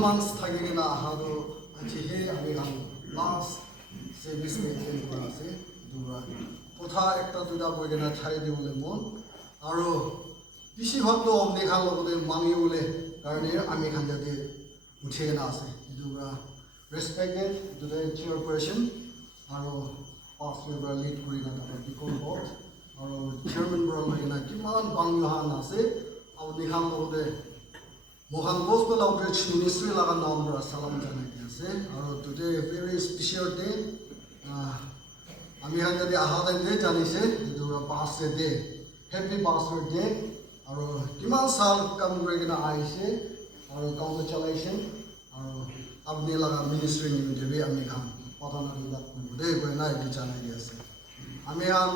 months thagi na hado achi he ami gan last service maintain kora ase dura kotha ekta duda koi gena thai dibole mon aro bisi bhag to amne khan logote mani bole karone ami khan jate uthie na ase dura respected to the chairperson aro pastor bra lead kuri na ta dikon board aro chairman bra lagena kiman bang yohan ase amne khan logote Mohan Gospel Outreach Ministry laga naam bra salam janai ase aro today a very special day ami han jati ahadan day janise dura pastor day happy pastor day aro kiman sal kam regina aise aro congratulations aro apne laga ministry ni debe ami khan patana dilat kude ko na edi janai ase ami han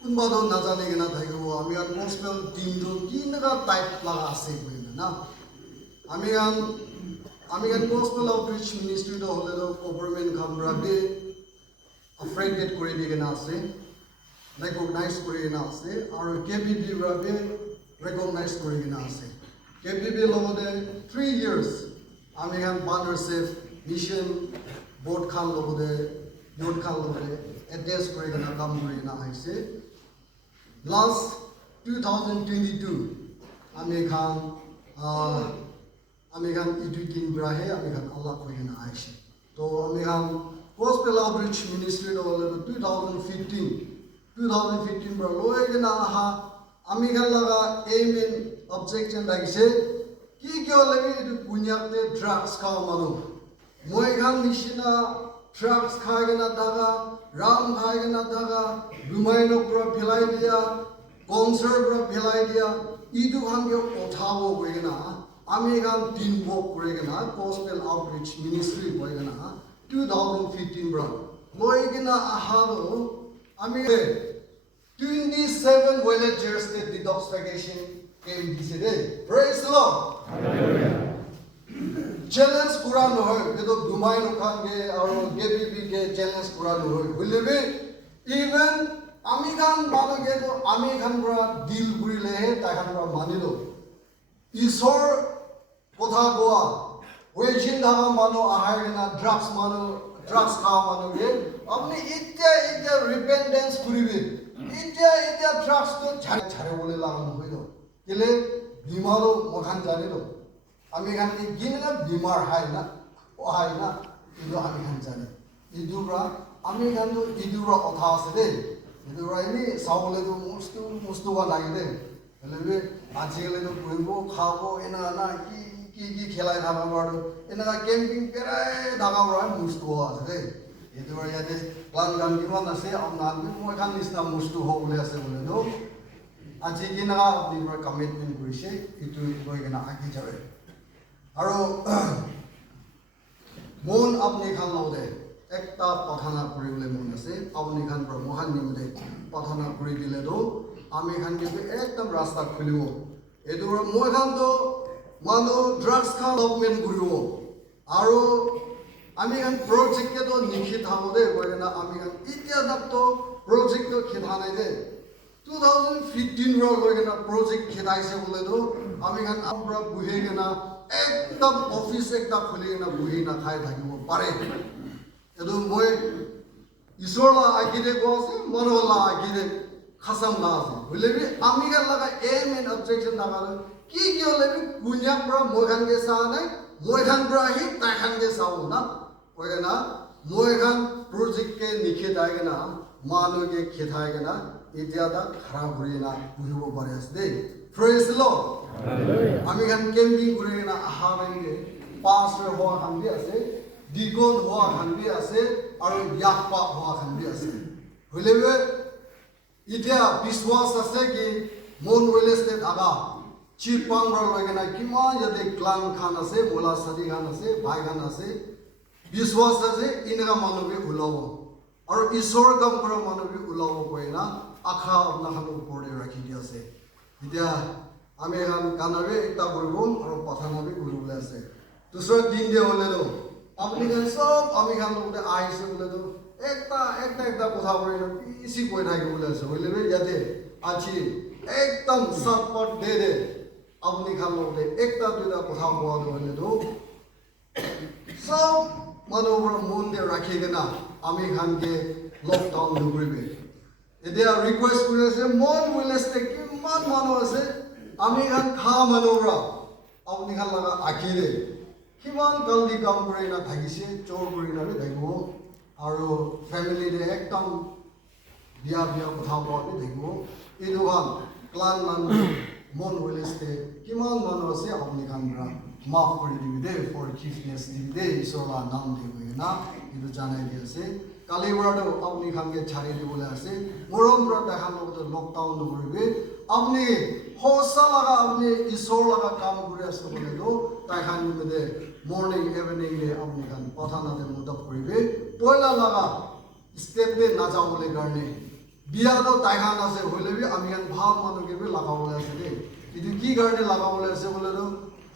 kunba do na jane gena thaigo ami han gospel team do kinaga type laga ase ko na Amigan Gospel Outreach Ministry to hold the government camera be afraid get Korean ganase, recognize Korean ase, or KBB rabe recognize Korean ganase. KBB logo de 3 years. Amigan banner safe mission board khan logo de youth khan logo de address Korean kam Korean aise. Last 2022, Amigan educating brahe Amigan Allah koyena aise to Amigan Gospel Outreach Ministry to 2015 bra loigena aha Amigan laga aim and objection daise ki kyo lagi edu punyakte drugs kha manu moigan nishina drugs khagena daga ram khagena daga rumaino pro philai dia concert pro philai dia idu hange othawo koyena Amigan team work koregena Gospel Outreach Ministry koregena 2015 bra loigena ahado ami 27 villagers the detoxification came this day praise the Lord hallelujah challenge kura no hoy edo dumai no khange aro GBB ke challenge kura no hoy believe even Amigan baloge to Amigan bra deal burile he ta khan bra manilo Isor kotha goa wejin dhaga mano ahayena drugs kha mano ge apni itya repentance kuribe itya drugs to chare bole lagan hoido kile bimaro mokhan jane do ami khan ki ginga bimar haina idu ami khan jane idura ami khan do idura otha ase de idura ini saule do mustu wa lagide Lebe ajele no puibo khabo ena na ki khelai thaba baro ena camping perai daga baro mustu ho ase edu bari ade plan gan ki man ase amnan bi moi khan nisna mustu ho bole ase bole no aji ki na apni baro commitment kurise itu koi gena agi jabe aro mon apni khan lode ekta pathana kuribole mon ase apni khan baro mohan nimde pathana kuri dile do আমি খান কিন্তু একদম রাস্তা খুলিব এদুর মই খান তো মানো drugs খান document করিব আৰু আমি খান প্রজেক্ট তো নিখি থাকো দে কইনা আমি খান ইতিয়া দাপ তো প্রজেক্ট তো খেতা নাই দে 2015 ৰ কইনা প্রজেক্ট খেতাইছে বলে তো আমি খান আমরা বুহে গনা একদম অফিস একটা খুলি গনা বুহি না খাই থাকিব পারে এদু মই ইসরলা আগিরে গোছে মনলা আগিরে khasam la ase bolebi amigan laga aim and objection daga ki lebi kunyak bra moigan ge sa nai moigan bra hi ta khan ge sa na koigena moigan project ke nikhe daigena manu ge khethai itia da khara burina buhibo pare ase praise the Lord hallelujah amigan camping kurena ahaben ge pastor ho khan bi ase dikon ho khan bi ase aru yakpa ho khan bi ase bolebi Itia biswas ase ki mon wele state aga chi pang bra logena kima yade clan khan ase mola sadi khan ase bhai khan ase biswas ase inga manu be ulawo aru isor gam bra manu be ulawo koina akha apna khan upor de rakhi dia ase itia ame khan kanare ekta gurubon aru pathana be gurubole ase dusra din de hole lo apni khan sob ami khan logde aise bole do একটা কথা বলে EC কই থাকি বলে আছে বললে যাতে আছি একদম সটপট দে আপনি খান লোকে একটা দুইটা কথা বলা বললে তো सब मनोवर मुंडे रखेगना आमी खान के लॉकडाउन दुगरिबे एदिया रिक्वेस्ट करे से मन विलेस्टे किमान मानो আছে आमी खान खा मनोवर আপনি খান লাগা আখিরে কিমান জলদি কাম করে না থাকিছে চোর করে না দেখব আর ফ্যামিলি রে একদম বিয়া বিয়া কথা বলতে দেখব এই দোকান ক্লান নাম মন ওয়েলেস্টে কিমান মানুষ আছে আপনি খান মাফ করে দিবি দে ফরগিভনেস দিবি দে ঈশ্বরা নাম দিবি না কিন্তু জানাই দিয়েছে কালিবরাটো আপনি খানকে ছাড়িয়ে দিবলে আছে মরমরা দেখার লোক লকডাউন করবে আপনি হসা লাগা আপনি ঈশ্বর লাগা কাম করে আছে বলে তো তাই খান মধ্যে মর্নিং ইভিনিং রে আপনি খান পথানাতে মদত করবে পয়লা লাগা স্টেপে না যাও বলে কারণে বিয়া তো তাই খান আছে হইলে বি আমি খান ভাল মানুষকে বি লাগা বলে আছে রে কিন্তু কি কারণে লাগা বলে আছে বলে তো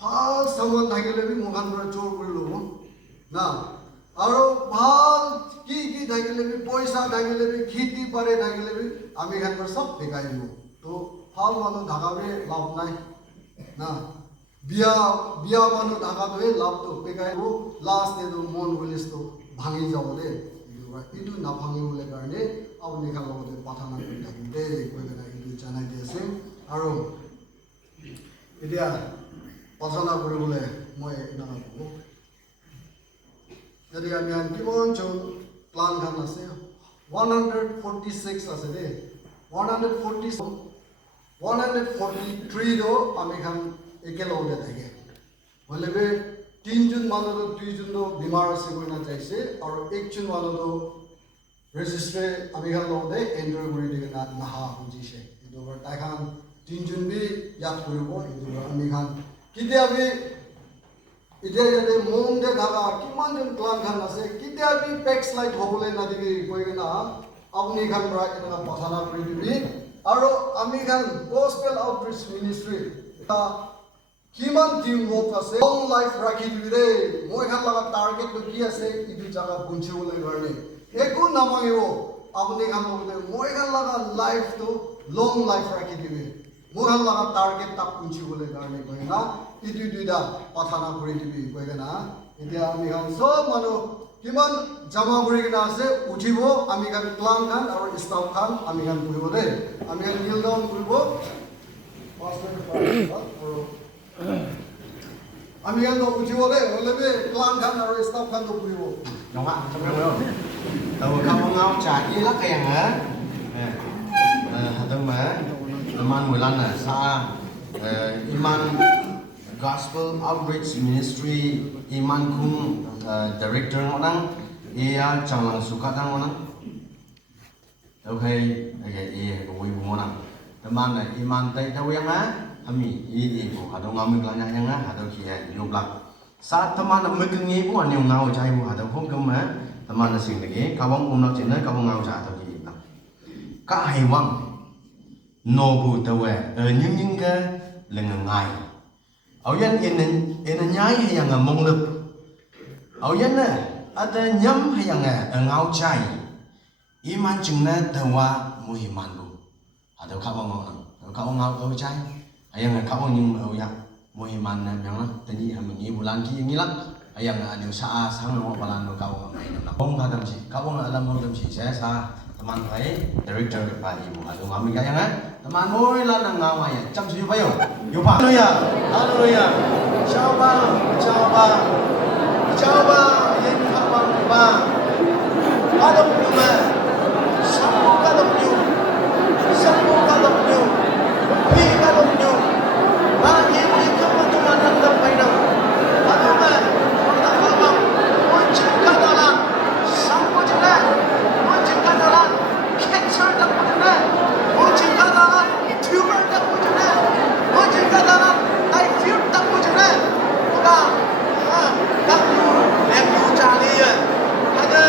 ভাল সামান থাকিলে বি মুখান করে চোর করে লব না আৰু ভাল কি কি থাকিলে বি পয়সা থাকিলে বি খেতি পারে থাকিলে বি আমি খান করে সব দেখাই দিব তো ভাল মানুষ ঢাকাবে লাভ নাই না বিয়া বিয়া মানুষ ঢাকাটোৱে লাভটো পেকাইব লাষ্ট এটো মন বুলিsto ভাঙি যাব দে কিন্তু নাভাঙিবলে কাৰণে আপুনি খান লগতে পাঠানা কৰি থাকিম দে কৈ কেনে কিন্তু জানাই দি আছে আৰু এতিয়া পাঠানা কৰিবলৈ মই নাভাবো যদি আমি কিমান জন প্লান খান আছে 146 আছে দে 143 do আমি খান একেলগে থাকে বলে বে তিনজন মানুষ দুইজন তো বিমার আছে কই না চাইছে আর একজন মানুষ রেজিস্ট্রে আমি খান লগতে এন্টার করে দিকে না নাহা বুঝিছে কিন্তু তাই খান তিনজন বি ইয়াত কৰিব কিন্তু আমি খান কিতে আমি এতিয়া যাতে মন দে ঢাকা কিমান জন প্লান খান আছে কিতে আমি পেক স্লাইড হবলে না দিবি কই না আপনি খান পৰা এটা পাঠানা কৰি দিবি আৰু আমি খান গসপেল আউটৰিচ মিনিস্ট্ৰি কিমান টিম লোক আছে লং লাইফ ৰাখি দিবি ৰে মই খান লাগা টাৰ্গেট তো কি আছে ইটো জায়গা পৌঁছিবলৈ কাৰণে একো নামাগিব আপনি খান লগতে মই খান লাগা লাইফ তো লং লাইফ ৰাখি দিবি মই খান লাগা টাৰ্গেট তাক পৌঁছিবলৈ কাৰণে কই না ইটো দুইটা পাঠানা কৰি দিবি কই না এতিয়া আমি খান সব মানুহ কিমান জমা কৰি কিনা আছে উঠিব আমি খান প্লান খান আৰু স্টাফ খান আমি খান কৰিব দে আমি খান নিল ডাউন কৰিব আমি খান তো উঠিব দে হলে বে প্লান খান আৰু স্টাফ খান তো কৰিব đúng ạ tàu không ngao trả đi lắc kèn hả hạt đông mà iman 15 là sa iman Gospel Outreach Ministry iman khung director ngonang ia changlang sukatang ngonang okay okay ia koi ngonang teman na iman tai tau yang ha ami ini ko hadong ngam klanya yang ha hadong kia yoblak saat teman na megengi bu an yung ngau chai bu hadong khom kem ma teman na sing lagi kawang umnak chena kawang ngau cha tau ki na ka hai wang no bu tawe nhưng ka lengai au yan in nyai hay yang mong lep au yan na ada nyam hay yang ngau chai iman chingna tawa muhiman bu hadong kawang ngau chai hay yang kawang nhưng au ya muhiman na yang na tani ami bulan ki ngilak ayang anu sa sang mo balan no kawang mai na bong hadam si kawang alam mo dam si sa teman hai director pa ibu adu ngami kaya nga teman moi la nang ngawai cham si pa yo pa haleluya chao ba yen kawang ba adom kuma samu kadom yu pi kadom yu ba ye ni kamu teman nang pai na adu ma orang kawang moi chika dalam samu jena moi chika dalam cancer dak putna moi chika dalam tumor dak putna moi chika dalam typhoid dak putna uga dak lembu chali ya ada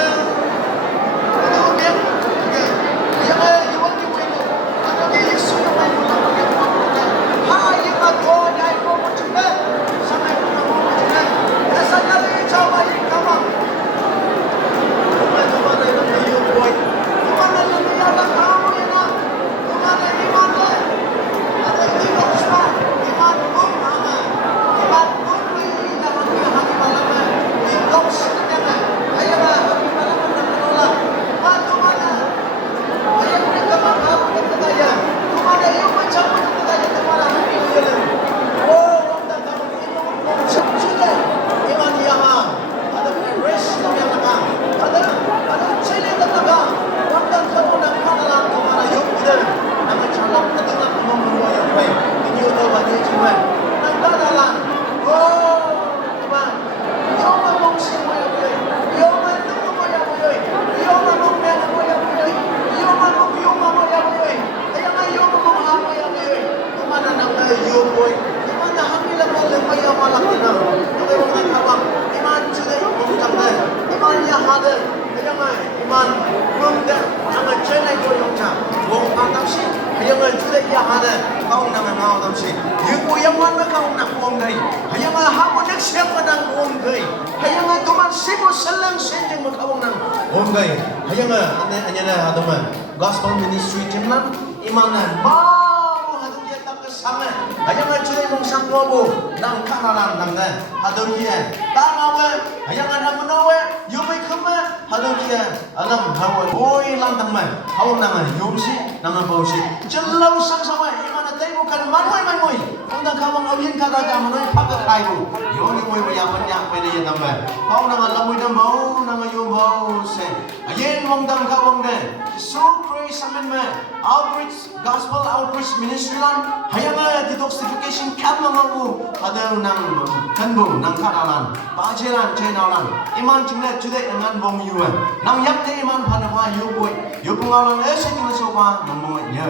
you boy iman na hamil mo le may amalak na okay mo na kawang iman today mo tamde iman ya hada kaya nga iman kung da ang chenai ko yung cha mo ang tamsi kaya nga today ya hada kaung na ngao tamsi you ko yang wan na kaung na kuong gai kaya nga hamo nagsiyang madang kuong gai kaya nga tuman sibo salang senjeng mo kaung na kuong gai kaya nga anya na haduman gospel ministry timnan imanan mau hadu kia tak kesama kaya nga today mong sangkobo nang kanalan nang na hadu kia tangawe kaya nga namunawe yumay kama hadu kia alam hawa oi lantang man hawa nang yumsi nang bausi jelaw sang sama imana tayo kan manoy manoy undang kawang awin kada ka manoy pagkakayo yoni moy mayaman yak pwede yan naman hawa nang alamoy nang bau nang yung bau se ayen mong dang kawang den so praise amen man outreach gospel outreach ministry lan hayanga detoxification camp mangabu hadaw nang kanbo nang karalan bajelan chenalan iman chune chude ngan bom yuan nang yakte iman phanawa yuboy yupungalan ese tingso ba nang mo yo